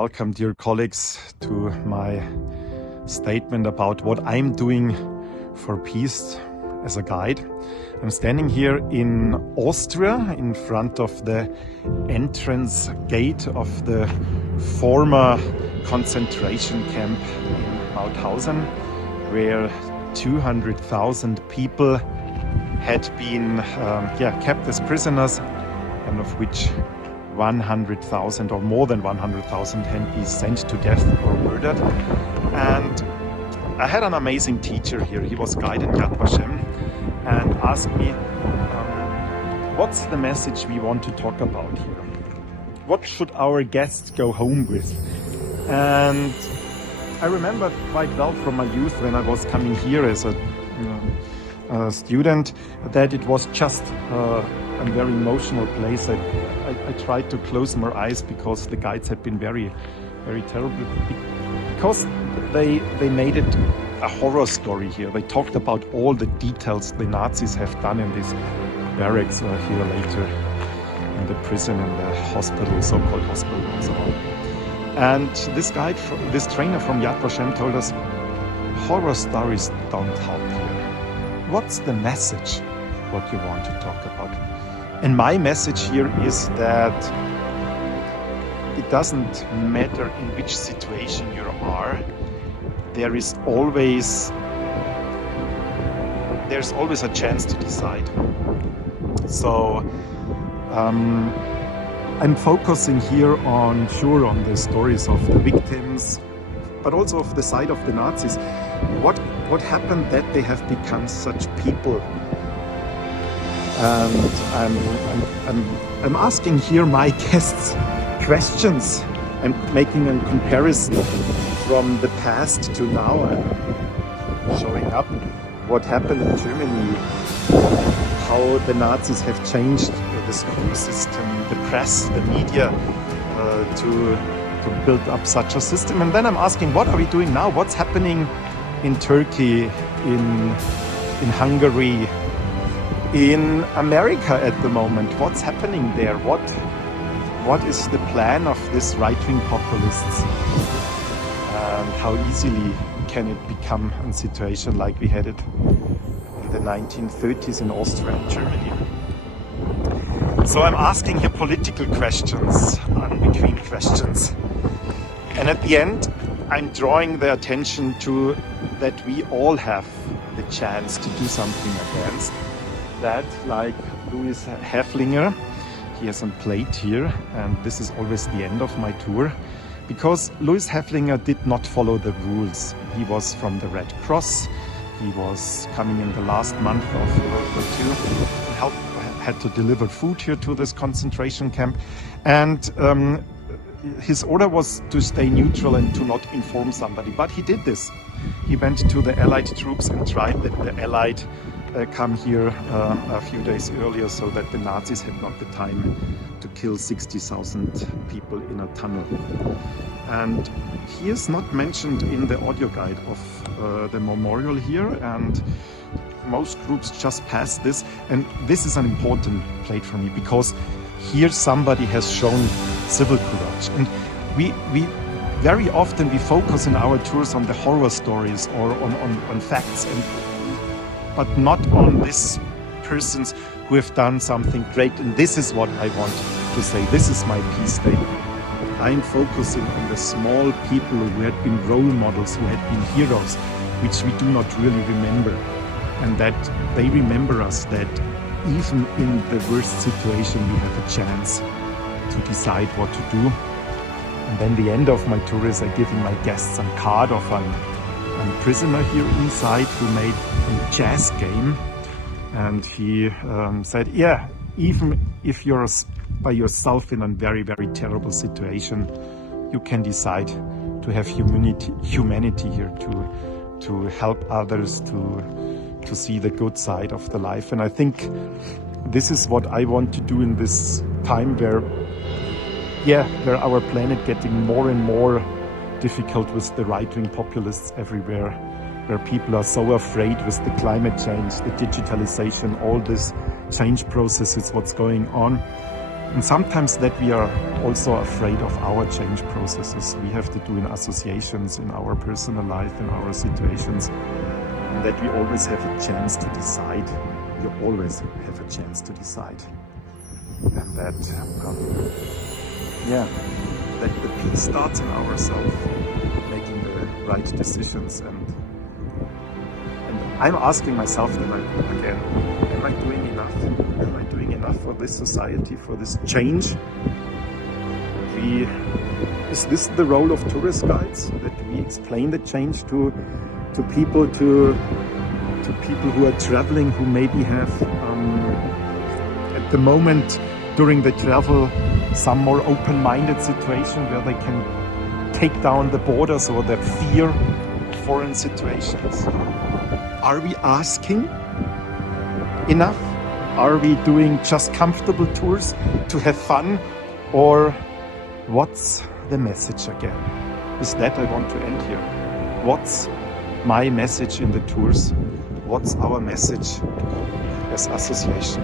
Welcome, dear colleagues, to my statement about what I'm doing for peace as a guide. I'm standing here in Austria in front of the entrance gate of the former concentration camp in Mauthausen, where 200,000 people had been kept as prisoners, and of which 100,000 or more than 100,000 had been sent to death or murdered. And I had an amazing teacher here. He was guide in Yad Vashem and asked me, what's the message we want to talk about here? What should our guests go home with? And I remember quite well from my youth when I was coming here as a student that it was just a very emotional place. I tried to close my eyes because the guides had been very, very terrible. Because they made it a horror story here. They talked about all the details the Nazis have done in these barracks here later, in the prison, in the hospital, so-called hospital and so on. And this guide, this trainer from Yad Vashem told us, horror stories don't help here. What's the message, what you want to talk about? And my message here is that it doesn't matter in which situation you are, there's always a chance to decide. So I'm focusing here on the stories of the victims, but also of the side of the Nazis. What happened that they have become such people? And I'm asking here my guests questions. I'm making a comparison from the past to now. I'm showing up what happened in Germany, how the Nazis have changed the school system, the press, the media, to build up such a system. And then I'm asking, what are we doing now? What's happening in Turkey, in Hungary, in America at the moment? What's happening there? What is the plan of these right-wing populists? And how easily can it become a situation like we had it in the 1930s in Austria and Germany? So I'm asking here political questions, unbetween questions. And at the end, I'm drawing the attention to that we all have the chance to do something against that, like Louis Häftlinger. He has a plate here, and this is always the end of my tour, because Louis Häftlinger did not follow the rules. He was from the Red Cross. He was coming in the last month of World War II and had to deliver food here to this concentration camp. And his order was to stay neutral and to not inform somebody, but he did this. He went to the Allied troops and tried that the Allied come here a few days earlier so that the Nazis had not the time to kill 60,000 people in a tunnel. And he is not mentioned in the audio guide of the memorial here, and most groups just pass this. And this is an important plate for me, because here somebody has shown civil courage. And we very often we focus in our tours on the horror stories or on facts, but not on these persons who have done something great. And this is what I want to say. This is my peace statement. I'm focusing on the small people who had been role models, who had been heroes, which we do not really remember. And that they remember us, that even in the worst situation we have a chance to decide what to do. And then the end of my tour is I'm giving my guests a card of a prisoner here inside who made a chess game. And he said, yeah, even if you're by yourself in a very, very terrible situation, you can decide to have humanity here, to help others, to see the good side of the life. And I think this is what I want to do in this time where our planet getting more and more difficult with the right-wing populists everywhere, where people are so afraid with the climate change, the digitalization, all this change processes, what's going on. And sometimes that we are also afraid of our change processes we have to do in associations, in our personal life, in our situations, and that we always have a chance to decide. You always have a chance to decide. And that, that the peace starts in ourselves, making the right decisions. And I'm asking myself then again, am I doing enough? Am I doing enough for this society, for this change? Is this the role of tourist guides, that we explain the change to people, to people who are traveling, who maybe have at the moment during the travel some more open-minded situation where they can take down the borders or their fear of foreign situations? Are we asking enough? Are we doing just comfortable tours to have fun? Or what's the message again? With that I want to end here. What's my message in the tours? What's our message as association?